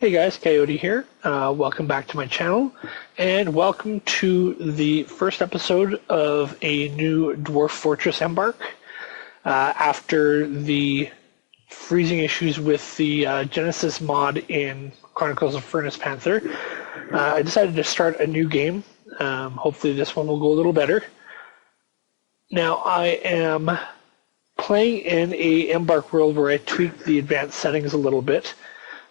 Hey guys, Coyote here. Welcome back to my channel, and welcome to the first episode of a new Dwarf Fortress Embark. After the freezing issues with the Genesis mod in Chronicles of Furnace Panther, I decided to start a new game. Hopefully this one will go a little better. Now I am playing in a Embark world where I tweaked the advanced settings a little bit.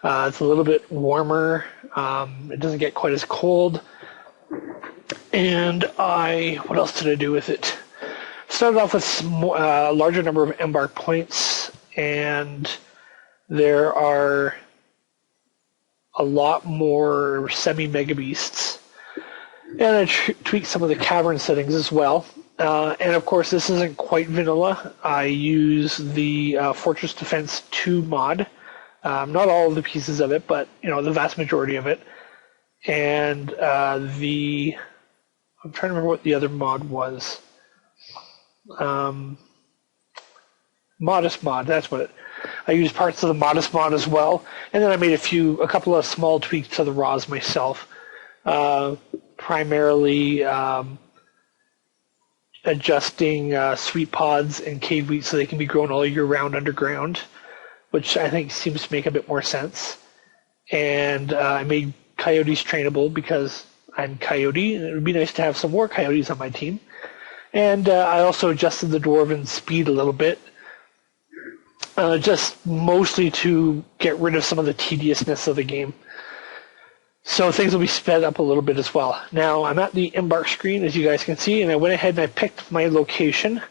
It's a little bit warmer. It doesn't get quite as cold. And what else did I do with it? Started off with a larger number of embark points, and there are a lot more semi-mega beasts. And I tweaked some of the cavern settings as well. And of course, this isn't quite vanilla. I use the Fortress Defense 2 mod. Not all of the pieces of it, but the vast majority of it. And I'm trying to remember what the other mod was. Modest mod, that's what it. I used parts of the Modest mod as well, and then I made a couple of small tweaks to the RAWs myself. Primarily adjusting sweet pods and cave wheat so they can be grown all year round underground, which I think seems to make a bit more sense. And I made coyotes trainable because I'm Coyote, and it would be nice to have some more coyotes on my team. And I also adjusted the dwarven speed a little bit, just mostly to get rid of some of the tediousness of the game. So things will be sped up a little bit as well. Now I'm at the embark screen, as you guys can see, and I went ahead and I picked my location.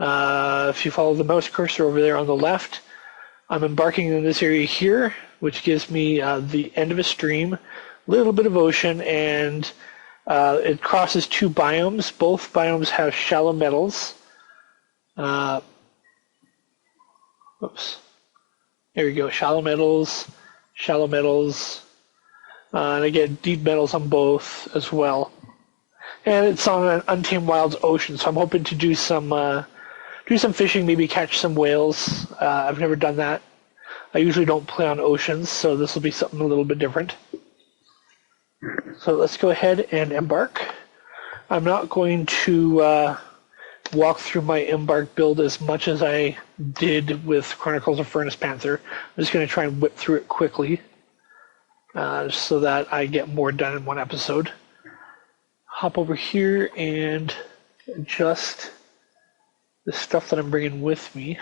If you follow the mouse cursor over there on the left, I'm embarking in this area here, which gives me the end of a stream, a little bit of ocean, and it crosses two biomes. Both biomes have shallow metals. Oops. There we go, shallow metals, and I get deep metals on both as well. And it's on an Untamed Wilds ocean, so I'm hoping to do some fishing, maybe catch some whales. I've never done that. I usually don't play on oceans, so this will be something a little bit different. So let's go ahead and embark. I'm not going to walk through my embark build as much as I did with Chronicles of Furnace Panther. I'm just going to try and whip through it quickly so that I get more done in one episode. Hop over here and adjust the stuff that I'm bringing with me.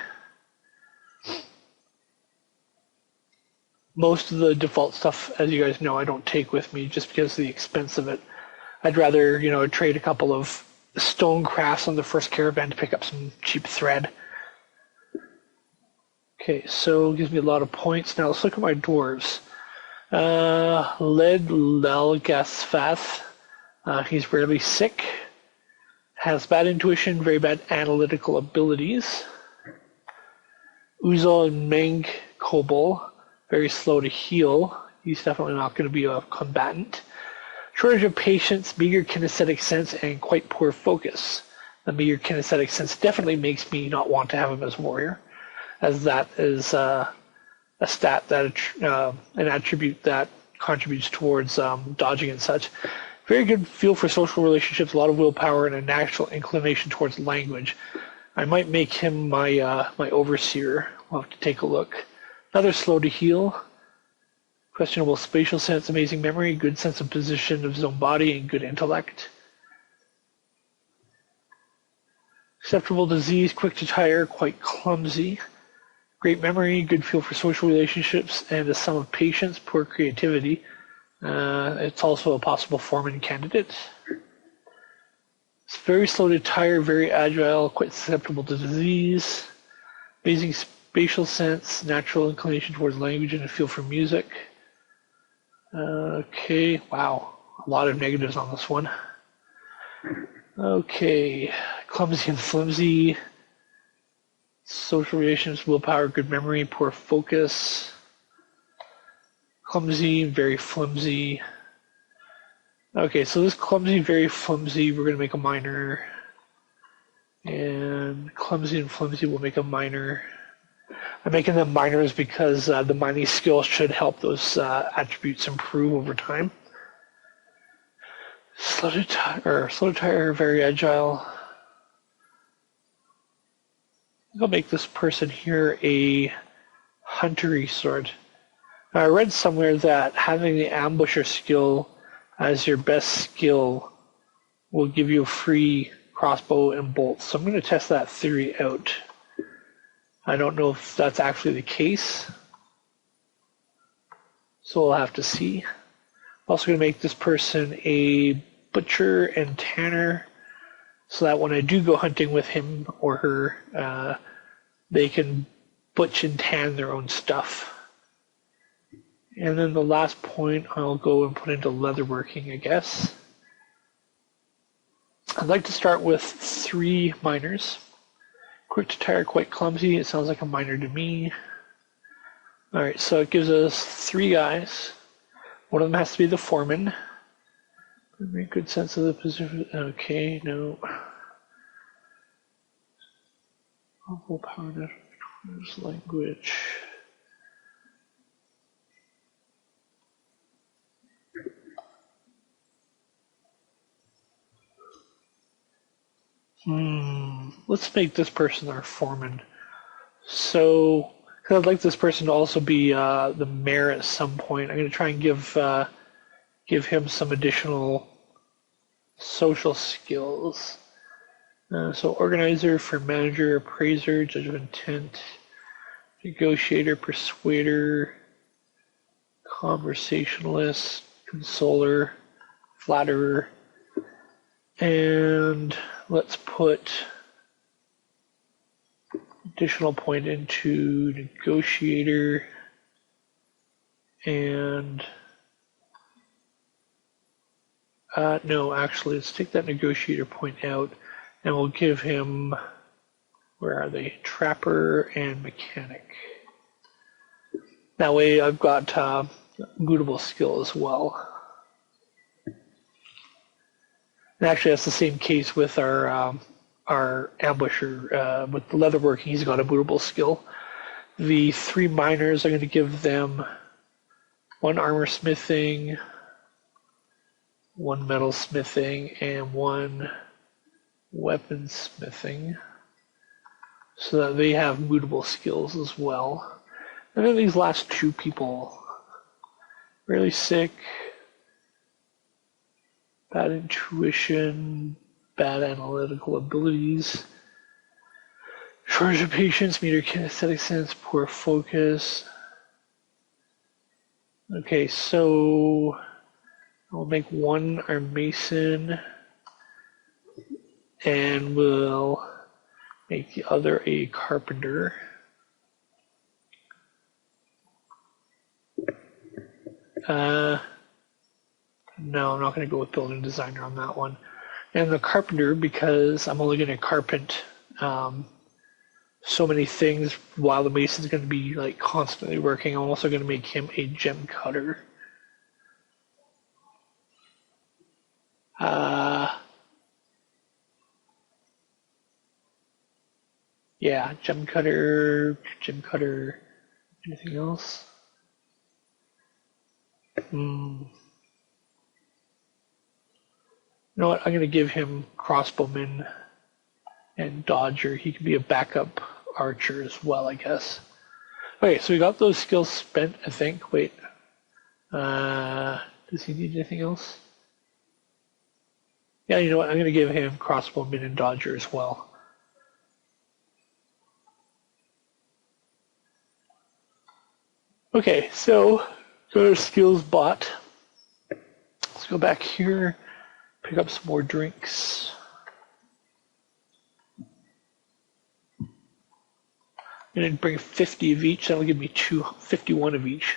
Most of the default stuff, as you guys know, I don't take with me just because of the expense of it. I'd rather, trade a couple of stone crafts on the first caravan to pick up some cheap thread. Okay, so it gives me a lot of points. Now let's look at my dwarves. Led Lelgasfath, he's rarely sick. Has bad intuition, very bad analytical abilities. Uzal and Meng Kobol, very slow to heal. He's definitely not going to be a combatant. Shortage of patience, meager kinesthetic sense, and quite poor focus. The meager kinesthetic sense definitely makes me not want to have him as a warrior, as that is a stat that an attribute that contributes towards dodging and such. Very good feel for social relationships, a lot of willpower, and a natural inclination towards language. I might make him my my overseer. We'll have to take a look. Another slow to heal. Questionable spatial sense, amazing memory, good sense of position of his own body, and good intellect. Acceptable disease, quick to tire, quite clumsy. Great memory, good feel for social relationships, and a sum of patience, poor creativity. It's also a possible foreman candidate. It's very slow to tire, very agile, quite susceptible to disease. Amazing spatial sense, natural inclination towards language, and a feel for music. Okay, wow, a lot of negatives on this one. Okay, clumsy and flimsy. Social relations, willpower, good memory, poor focus. Clumsy, very flimsy. Okay, so this clumsy, very flimsy, we're going to make a minor. And clumsy and flimsy will make a minor. I'm making them miners because the mining skills should help those attributes improve over time. Slow to tire, very agile. I'll make this person here a huntery sort. Now, I read somewhere that having the ambusher skill as your best skill will give you a free crossbow and bolts. So I'm going to test that theory out. I don't know if that's actually the case, so we'll have to see. I'm also going to make this person a butcher and tanner, so that when I do go hunting with him or her, they can butch and tan their own stuff. And then the last point I'll go and put into leatherworking, I guess. I'd like to start with 3 miners. Quick to tire, quite clumsy. It sounds like a miner to me. Alright, so it gives us 3 guys. One of them has to be the foreman. Make good sense of the position. Okay, no. Power network, language. Let's make this person our foreman. So, because I'd like this person to also be the mayor at some point. I'm going to try and give him some additional social skills. So organizer for manager, appraiser, judge of intent, negotiator, persuader, conversationalist, consoler, flatterer, and let's put additional point into negotiator and no, actually, let's take that negotiator point out and we'll give him, where are they? Trapper and mechanic. That way I've got mutable skill as well. And actually that's the same case with our ambusher. With the leatherworking, he's got a mutable skill. The 3 miners, I'm going to give them 1 armor smithing, 1 metal smithing, and 1 weapon smithing, so that they have mutable skills as well. And then these last 2 people, really sick, bad intuition, bad analytical abilities, shortage of patience, meter kinesthetic sense, poor focus. Okay, so I'll make 1 our mason, and we'll make the other a carpenter. No, I'm not going to go with building designer on that one. And the carpenter, because I'm only going to carpent so many things while the mason's going to be like constantly working, I'm also going to make him a gem cutter. Yeah, gem cutter, anything else? You know what, I'm going to give him crossbowman and dodger. He can be a backup archer as well, I guess. Okay, so we got those skills spent, I think. Wait. Does he need anything else? Yeah, you know what, I'm going to give him crossbowman and dodger as well. Okay, so go to skills bot. Let's go back here, pick up some more drinks. I'm going to bring 50 of each. That'll give me 51 of each.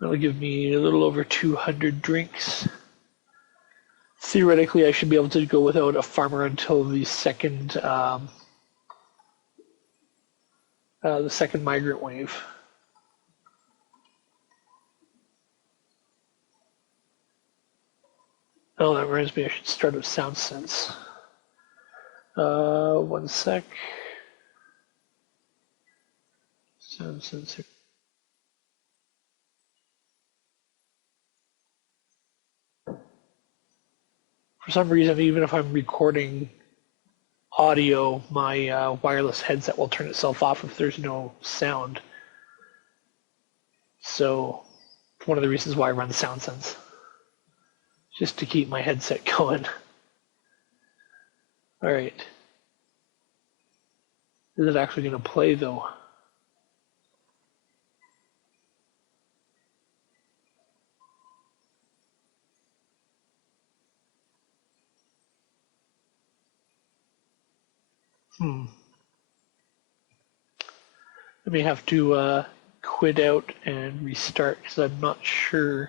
That'll give me a little over 200 drinks. Theoretically, I should be able to go without a farmer until the second migrant wave. Oh, that reminds me, I should start with sound sense. 1 sec. Sound sensor. For some reason, even if I'm recording audio, my wireless headset will turn itself off if there's no sound. So it's one of the reasons why I run SoundSense, just to keep my headset going. All right. Is it actually going to play though? I may have to quit out and restart because I'm not sure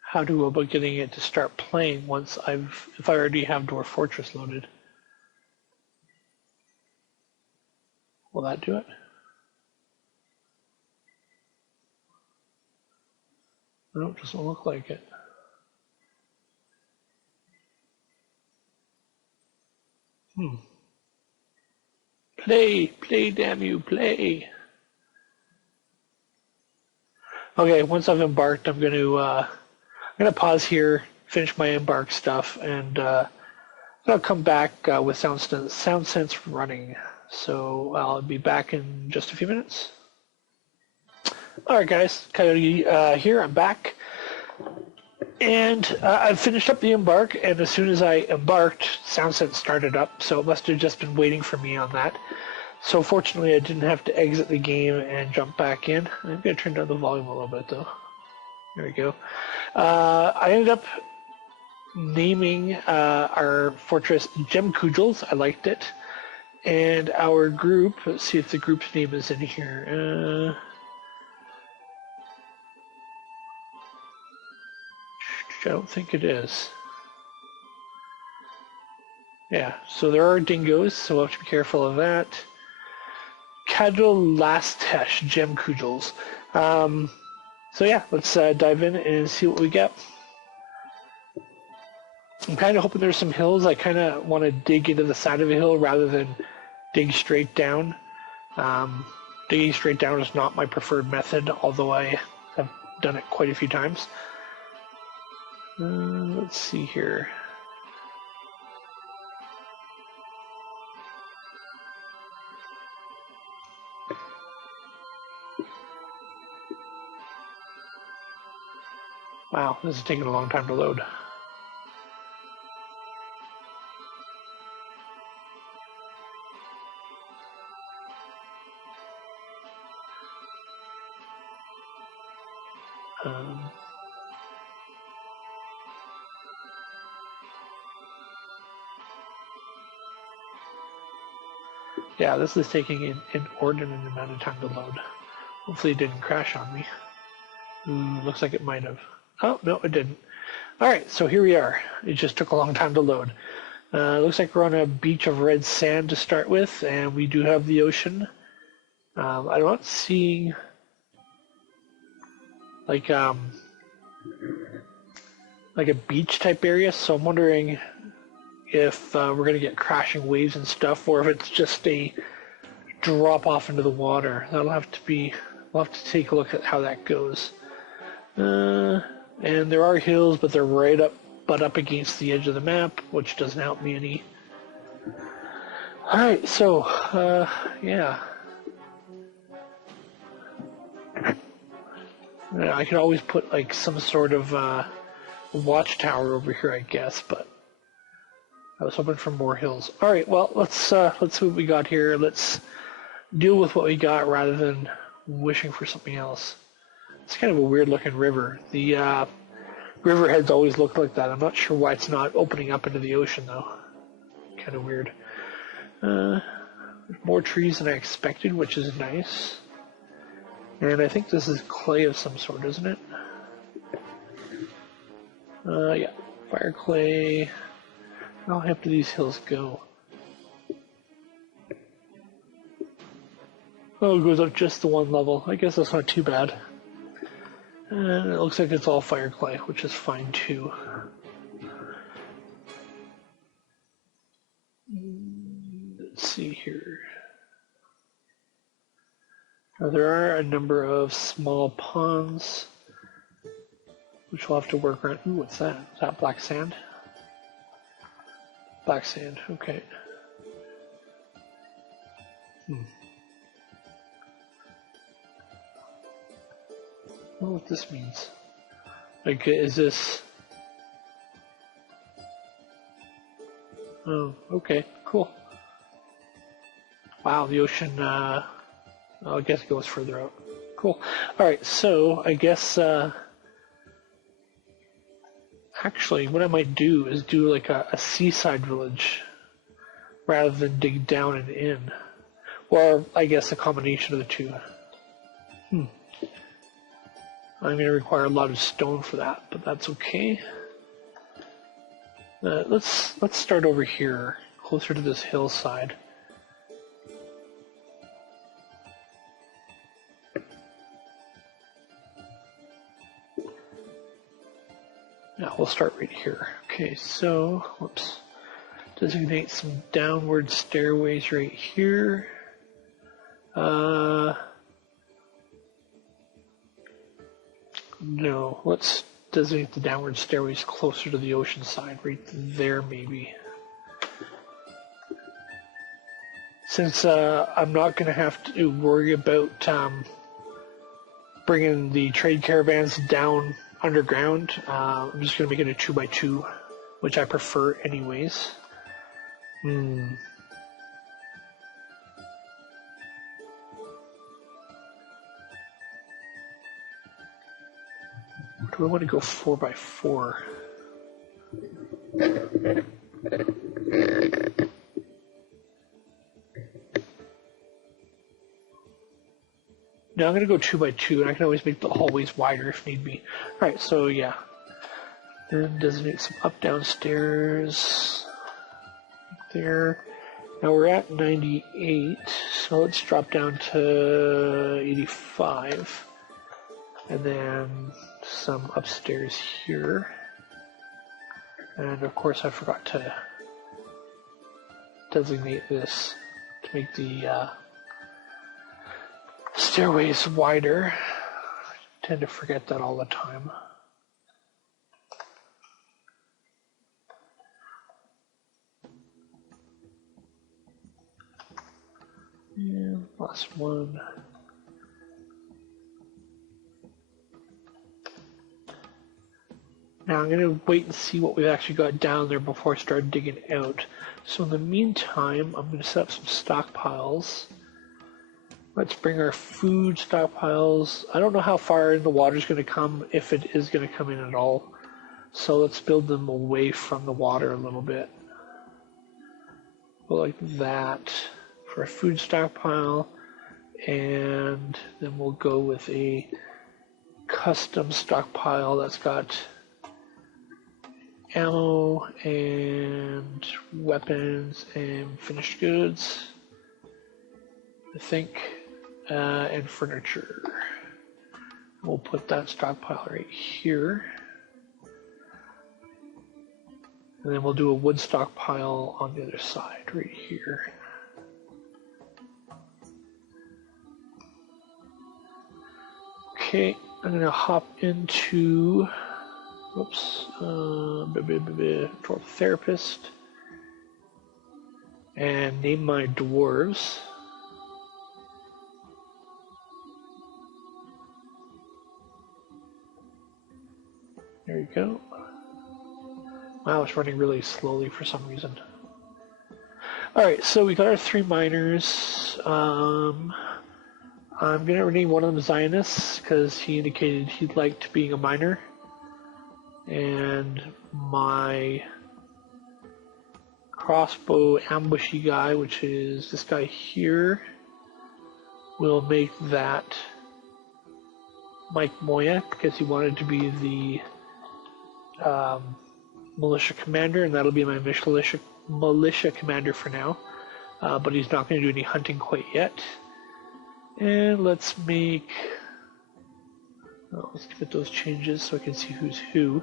how to go about getting it to start playing once if I already have Dwarf Fortress loaded. Will that do it? No, it doesn't look like it. Play, damn you, play. Okay, once I've embarked, I'm gonna pause here, finish my embark stuff, and I'll come back with SoundSense running. So I'll be back in just a few minutes. All right, guys, Coyote here. I'm back. And I've finished up the embark, and as soon as I embarked, SoundSense started up, so it must have just been waiting for me on that. So fortunately, I didn't have to exit the game and jump back in. I'm going to turn down the volume a little bit, though. There we go. I ended up naming our fortress Gemcudgels. I liked it. And our group, let's see if the group's name is in here. I don't think it is. Yeah, so there are dingoes, so we'll have to be careful of that. Cadolastesh Gemcudgels. So yeah, let's dive in and see what we get. I'm kind of hoping there's some hills. I kind of want to dig into the side of a hill rather than dig straight down. Digging straight down is not my preferred method, although I have done it quite a few times. Let's see here. Wow, this is taking a long time to load. Yeah, this is taking an inordinate amount of time to load. Hopefully it didn't crash on me. Looks like it might have. Oh, no, it didn't. All right, so here we are. It just took a long time to load. Looks like we're on a beach of red sand to start with, and we do have the ocean. I'm not seeing like a beach type area, so I'm wondering if we're going to get crashing waves and stuff, or if it's just a drop off into the water. We'll have to take a look at how that goes. And there are hills, but they're right up against the edge of the map, which doesn't help me any. All right, so yeah. I could always put like some sort of watchtower over here, I guess, but I was hoping for more hills. All right, well, let's see what we got here. Let's deal with what we got rather than wishing for something else. It's kind of a weird looking river. The riverheads always look like that. I'm not sure why it's not opening up into the ocean though. Kind of weird. More trees than I expected, which is nice. And I think this is clay of some sort, isn't it? Yeah, fire clay. How high up do these hills go? Oh, it goes up just the one level. I guess that's not too bad. And it looks like it's all fire clay, which is fine too. Let's see here. Now, there are a number of small ponds which we'll have to work around. Ooh, what's that? Is that black sand? Black sand, okay. I don't know what this means. Like, is this... Oh, okay, cool. Wow, the ocean, I guess it goes further out. Cool. Alright, so I guess, actually, what I might do is do like a seaside village rather than dig down and in. Or, I guess, a combination of the two. I'm going to require a lot of stone for that, but that's okay. Let's start over here, closer to this hillside. Yeah, we'll start right here. Okay, so, whoops. Designate some downward stairways right here. No, let's designate the downward stairways closer to the ocean side, right there maybe. Since I'm not going to have to worry about bringing the trade caravans down underground, I'm just going to make it a 2x2, which I prefer anyways. Do I want to go 4x4? No, I'm going to go 2x2, and I can always make the hallways wider if need be. Alright, so yeah. Then designate some up-down stairs. There. Now we're at 98, so let's drop down to 85. And then some upstairs here. And of course I forgot to designate this to make the stairways wider. I tend to forget that all the time. And last one. Now I'm going to wait and see what we've actually got down there before I start digging out. So in the meantime, I'm going to set up some stockpiles. Let's bring our food stockpiles. I don't know how far in the water is going to come, if it is going to come in at all. So let's build them away from the water a little bit. Go like that for a food stockpile. And then we'll go with a custom stockpile that's got ammo and weapons and finished goods, I think, and furniture. We'll put that stockpile right here. And then we'll do a wood stockpile on the other side right here. Okay, I'm gonna hop into for therapist and name my dwarves. There you go. Wow, it's running really slowly for some reason. Alright, so we got our 3 miners. I'm going to rename one of them Zionist because he indicated he liked being a miner. And my crossbow ambushy guy, which is this guy here, will make that Mike Moya because he wanted to be the militia commander, and that'll be my militia commander for now. But he's not going to do any hunting quite yet. And let's make... let's give it those changes so I can see who's who.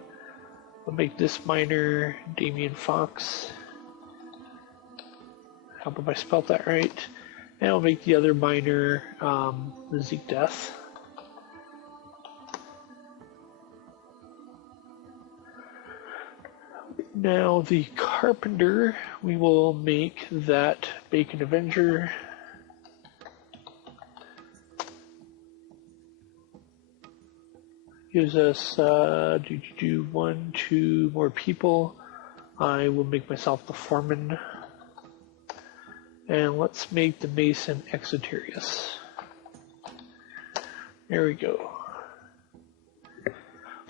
I'll make this miner Damien Fox. I hope I spelled that right. And I'll make the other miner the Zeke Death. Now the Carpenter, we will make that Bacon Avenger. Gives us 1, 2 more people. I will make myself the Foreman. And let's make the Mason Exotarius. There we go.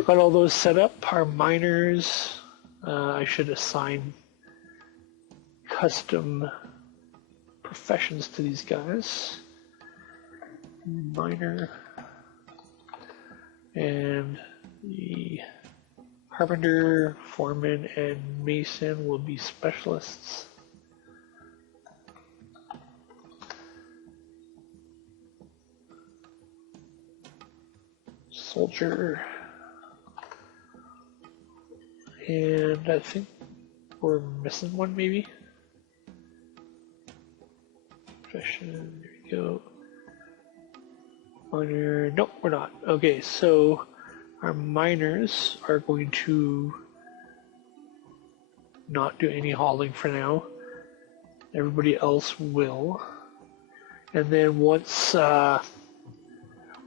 Got all those set up. Our miners, I should assign custom professions to these guys. Miner. And the Carpenter, Foreman, and Mason will be specialists. Soldier. And I think we're missing one maybe. Profession, there we go. Miner, nope, we're not. Okay, so our miners are going to not do any hauling for now. Everybody else will. And then once I've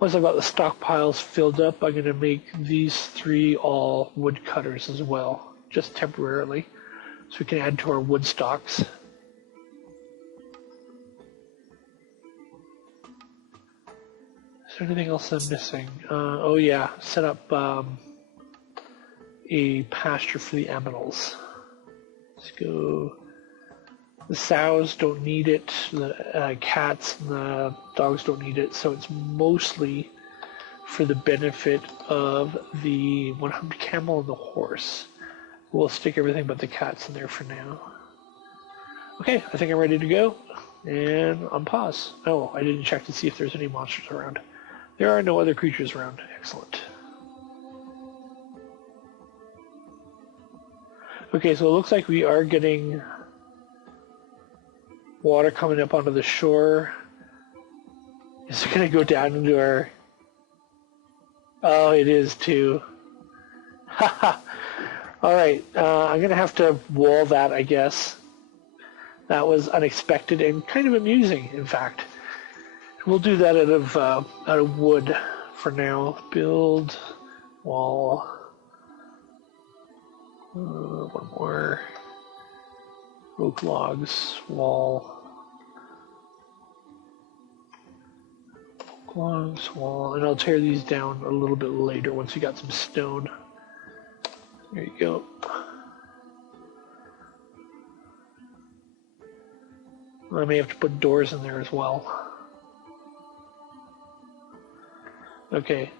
got the stockpiles filled up, I'm going to make these 3 all woodcutters as well, just temporarily, so we can add to our wood stocks. Is there anything else I'm missing? Oh yeah, set up a pasture for the aminals. Let's go. The sows don't need it, the cats and the dogs don't need it, so it's mostly for the benefit of the 100 camel and the horse. We'll stick everything but the cats in there for now. Okay, I think I'm ready to go, and on pause. Oh, I didn't check to see if there's any monsters around. There are no other creatures around. Excellent. Okay, so it looks like we are getting water coming up onto the shore. Is it going to go down into our... Oh, it is too. Haha. Alright, I'm going to have to wall that, I guess. That was unexpected and kind of amusing, in fact. We'll do that out of wood for now. Build wall. One more. Oak logs, wall. Oak logs, wall. And I'll tear these down a little bit later once we got some stone. There you go. I may have to put doors in there as well. Okay,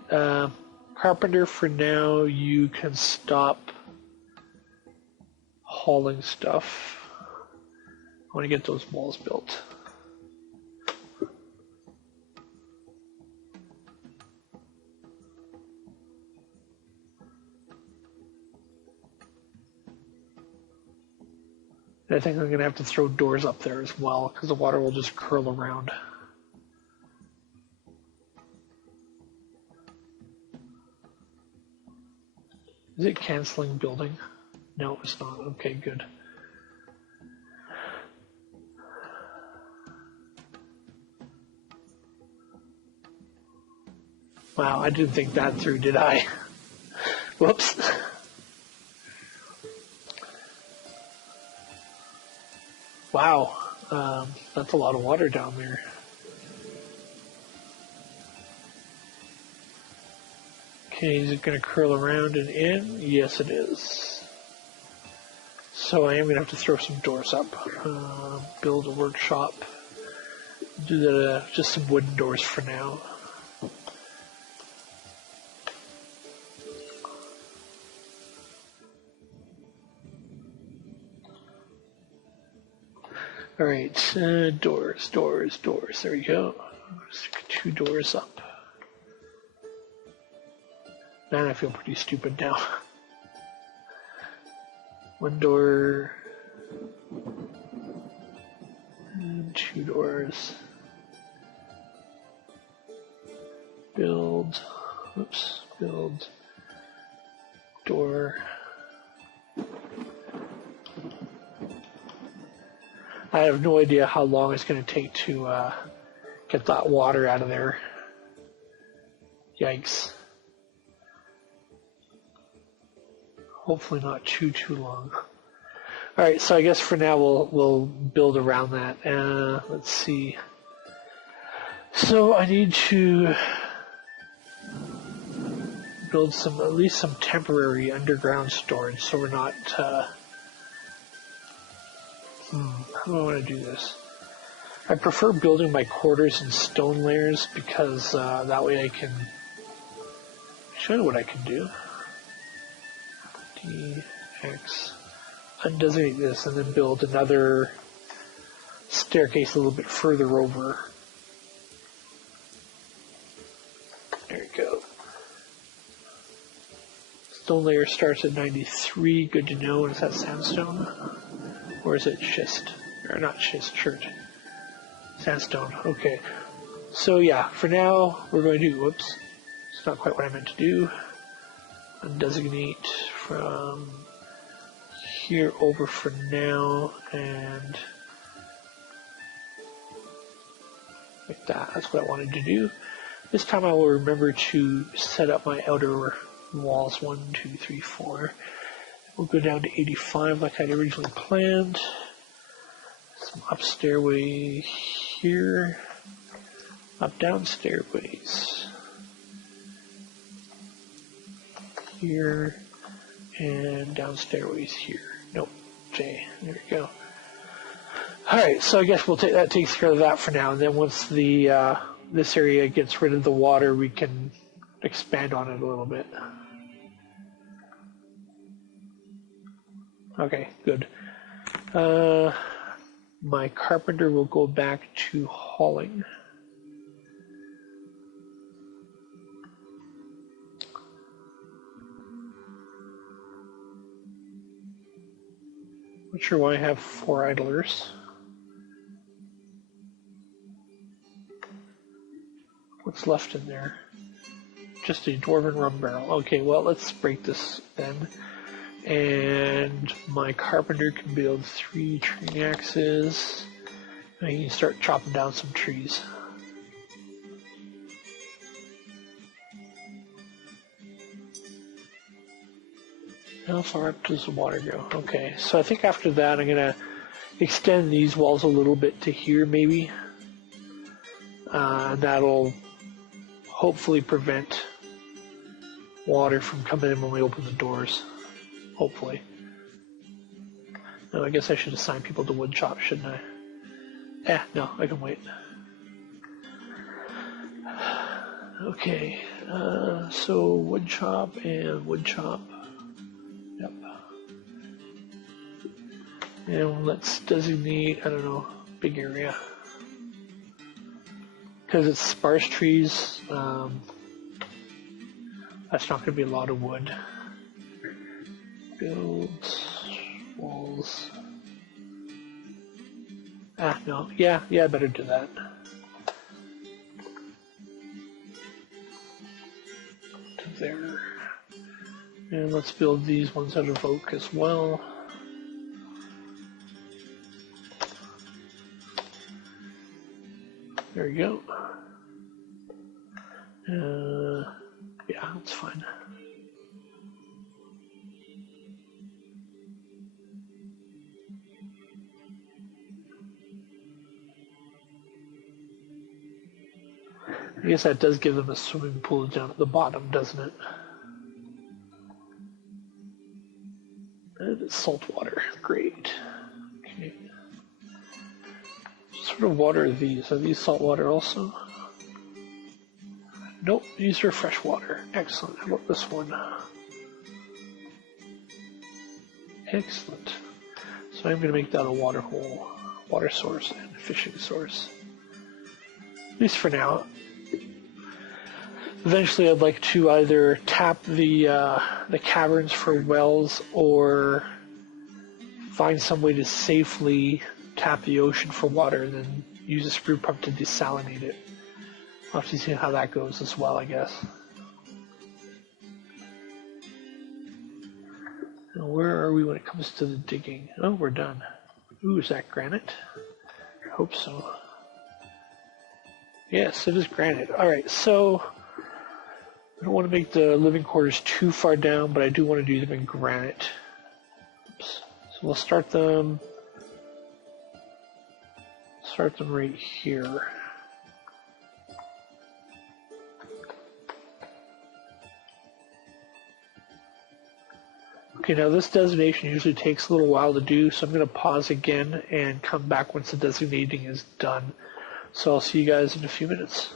Carpenter, for now, you can stop hauling stuff. I want to get those walls built. And I think I'm going to have to throw doors up there as well, because the water will just curl around. Is it canceling building? No, it's not. Okay, good. Wow, I didn't think that through, did I? Whoops. Wow, that's a lot of water down there. Okay, is it going to curl around and in? Yes, it is. So I am going to have to throw some doors up. Build a workshop. Do the just some wooden doors for now. All right, doors. There we go. Stick 2 doors up. Man, I feel pretty stupid now. 1 door. And 2 doors. Build, oops, build door. I have no idea how long it's going to take to get that water out of there. Yikes. Hopefully not too long. All right, so I guess for now we'll build around that. Let's see. So I need to build at least some temporary underground storage, so we're not. How do I want to do this? I prefer building my quarters in stone layers because that way I can show you what I can do. DX. Undesignate this and then build another staircase a little bit further over. There you go. Stone layer starts at 93. Good to know. Is that sandstone? Or is it schist? Or not schist, chert. Sandstone. Okay. So yeah, for now we're going to do, whoops, it's not quite what I meant to do. Undesignate from here over for now, and like that. That's what I wanted to do. This time I will remember to set up my outer walls. 1, 2, 3, 4. We'll go down to 85 like I'd originally planned. Some up stairway here. Up down stairways. Here. And down stairways here. Nope. J. There we go. Alright, so I guess that takes care of that for now. And then once the this area gets rid of the water, we can expand on it a little bit. Okay, good. My carpenter will go back to hauling. Not sure why I have 4 idlers. What's left in there? Just a dwarven rum barrel. Okay, well, let's break this then. And my carpenter can build 3 tree axes. And he can start chopping down some trees. How far up does the water go? Okay, so I think after that I'm going to extend these walls a little bit to here maybe. And that'll hopefully prevent water from coming in when we open the doors. Hopefully. No, I guess I should assign people to wood chop, shouldn't I? No, I can wait. Okay, so wood chop and wood chop. Yep. And let's designate, I don't know, big area. Because it's sparse trees, that's not going to be a lot of wood. Build walls. No. Yeah, I better do that. To there. And let's build these ones out of oak as well. There you go. Yeah, that's fine. I guess that does give them a swimming pool down at the bottom, doesn't it? And it's salt water. Great. Okay. What sort of water are these? Are these salt water also? Nope, these are fresh water. Excellent. How about this one? Excellent. So I'm going to make that a water hole, water source, and fishing source. At least for now. Eventually I'd like to either tap the caverns for wells or find some way to safely tap the ocean for water and then use a sprue pump to desalinate it. I'll have to see how that goes as well, I guess. Now, where are we when it comes to the digging? Oh, we're done. Ooh, is that granite? I hope so. Yes, it is granite. Alright, so I don't want to make the living quarters too far down, but I do want to do them in granite. Oops. So we'll start them right here. Okay, now this designation usually takes a little while to do, so I'm going to pause again and come back once the designating is done. So I'll see you guys in a few minutes.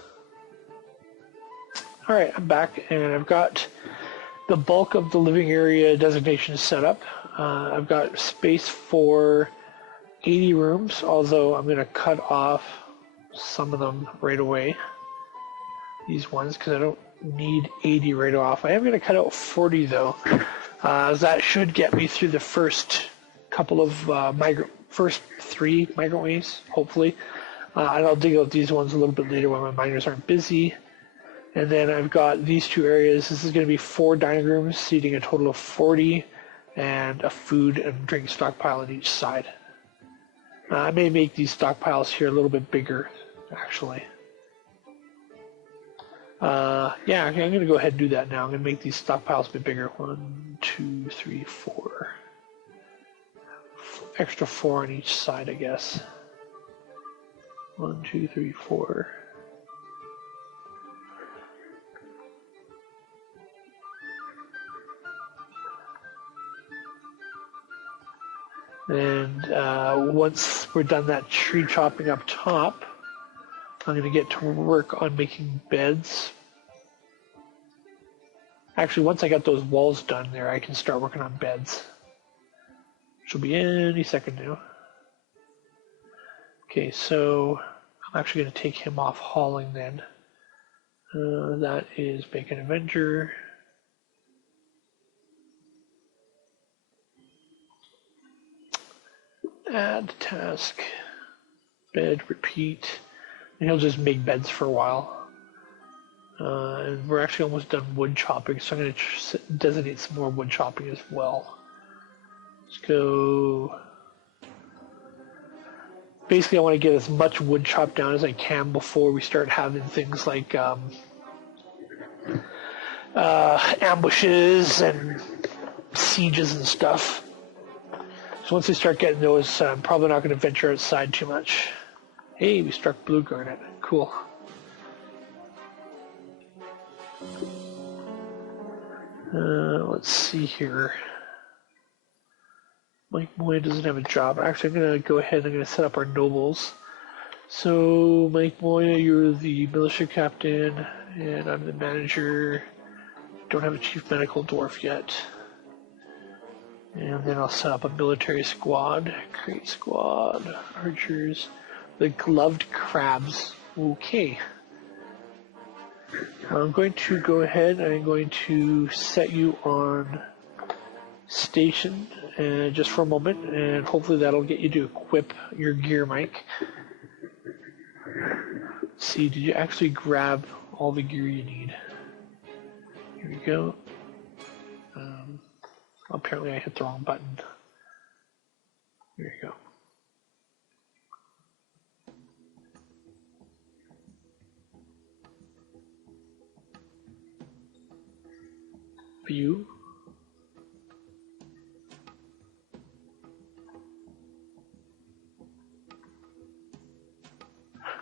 Alright, I'm back and I've got the bulk of the living area designation set up. I've got space for 80 rooms, although I'm going to cut off some of them right away. These ones, because I don't need 80 right off. I am going to cut out 40 though. That should get me through the first couple of first 3 migrant ways, hopefully. And I'll dig out these ones a little bit later when my miners aren't busy. And then I've got these 2 areas. This is going to be 4 dining rooms, seating a total of 40, and a food and drink stockpile on each side. I may make these stockpiles here a little bit bigger, actually. Yeah, I'm going to go ahead and do that now. I'm going to make these stockpiles a bit bigger. 1, 2, 3, 4. Extra 4 on each side, I guess. 1, 2, 3, 4. And once we're done that tree chopping up top, I'm going to get to work on making beds. Actually, once I got those walls done there, I can start working on beds. Which will be any second now. Okay, so I'm actually going to take him off hauling then. That is make an Avenger. Add task. Bed, repeat. And he'll just make beds for a while. And we're actually almost done wood chopping, so I'm going to designate some more wood chopping as well. Let's go. Basically, I want to get as much wood chopped down as I can before we start having things like ambushes and sieges and stuff. So once I start getting those, I'm probably not going to venture outside too much. Hey, we struck blue garnet. Cool. Let's see here. Mike Moy doesn't have a job. Actually, I'm going to go ahead and I'm going to set up our nobles. So, Mike Moy, you're the militia captain, and I'm the manager. Don't have a chief medical dwarf yet. And then I'll set up a military squad. Create squad. Archers. The gloved crabs. Okay. I'm going to go ahead and I'm going to set you on station just for a moment, and hopefully that'll get you to equip your gear, Mike. Let's see, did you actually grab all the gear you need? Here we go. Apparently I hit the wrong button. Here you go. View.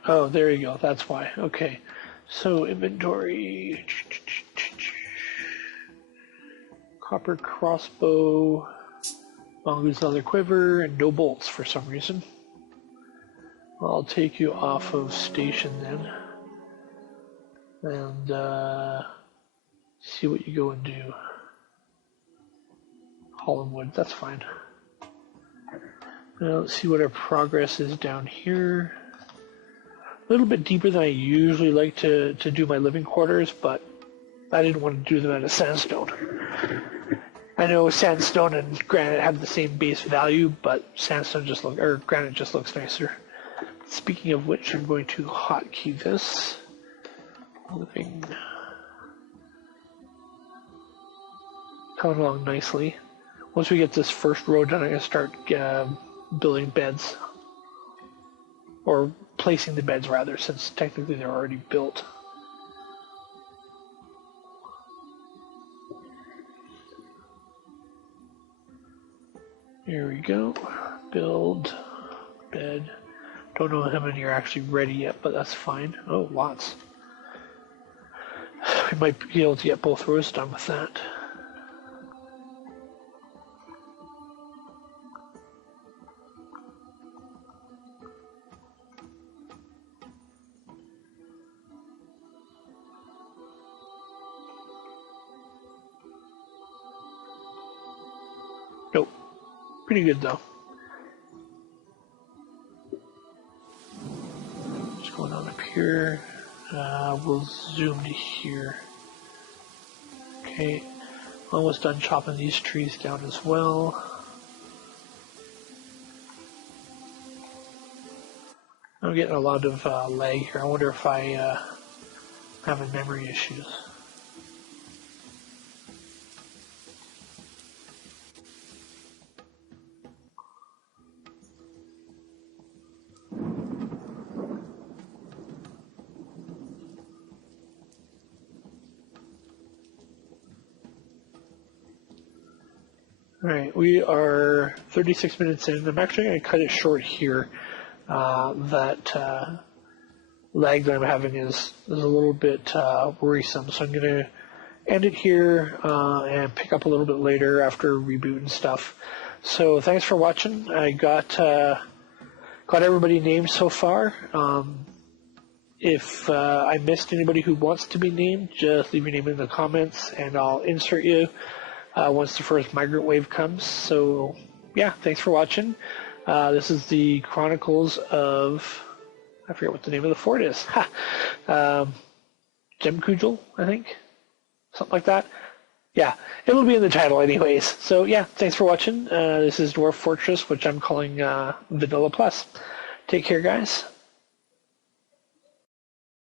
Oh, there you go. That's why. Okay. So inventory. Copper crossbow. Mongoose leather quiver, and no bolts for some reason. I'll take you off of station then. And see what you go and do. Hauling wood, that's fine. Now let's see what our progress is down here. A little bit deeper than I usually like to do my living quarters, but I didn't want to do them out of sandstone. I know sandstone and granite have the same base value, but granite just looks nicer. Speaking of which, I'm going to hotkey this. Moving. Coming along nicely. Once we get this first row done, I'm going to start building beds. Or placing the beds, rather, since technically they're already built. Here we go. Build bed. Don't know how many are actually ready yet, but that's fine. Oh, lots. We might be able to get both rows done with that. Nope. Pretty good though. Just going on up here. We'll zoom to here. Okay. Almost done chopping these trees down as well. I'm getting a lot of lag here. I wonder if I having memory issues. Alright, we are 36 minutes in. I'm actually going to cut it short here. That lag that I'm having is a little bit worrisome, so I'm going to end it here and pick up a little bit later after reboot and stuff. So thanks for watching. I got everybody named so far. If I missed anybody who wants to be named, just leave your name in the comments and I'll insert you once the first migrant wave comes. So yeah, thanks for watching. This is the Chronicles of, I forget what the name of the fort is. Gemcudgels, I think. Something like that. Yeah, it'll be in the title anyways. So yeah, thanks for watching. This is Dwarf Fortress, which I'm calling Vanilla Plus. Take care, guys.